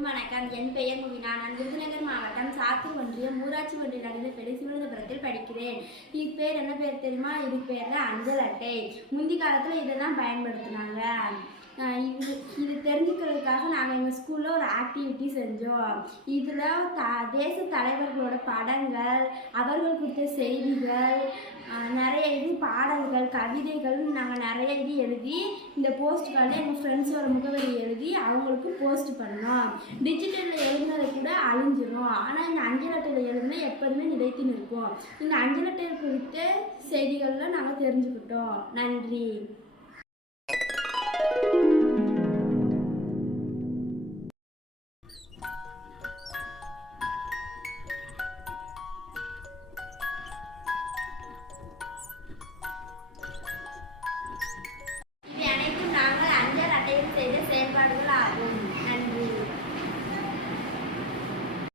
அனைவருக்கும் வணக்கம். என் பெயர் முவினா. நான் விருதுநகர் மாவட்டம் சாத்தூர் ஒன்றியம் ஊராட்சி ஒன்றிய நடுநிலைப்பள்ளி சிவனந்தபுரத்தில் படிக்கிறேன். இது பேர் என்ன பேர் தெரியுமா? இதுக்கு பேர் தான் அஞ்சல் அட்டை. முந்தி காலத்தில் இதை தான் பயன்படுத்தினாங்க. இது தெரிஞ்சுக்கிறதுக்காக நாங்கள் எங்கள் ஸ்கூலில் ஒரு ஆக்டிவிட்டி செஞ்சோம். இதில் தேச தலைவர்களோட படங்கள், அவர்கள் கொடுத்த செய்திகள், நிறைய பாடல்கள், கவிதைகள் நாங்கள் நிறைய எழுதி இந்த போஸ்ட் கார்டில் எங்கள் ஃப்ரெண்ட்ஸோட முகவரி எழுதி அவங்களுக்கு போஸ்ட் பண்ணோம். டிஜிட்டலில் எழுதுனது கூட அழிஞ்சிரும். ஆனால் இந்த அஞ்சல் அட்டையில் எழுதுனா எப்போதுமே நிலைத்து நிற்கும். இந்த அஞ்சல் அட்டை குறித்த செய்திகளில் நாங்கள் தெரிஞ்சுக்கிட்டோம். நன்றி.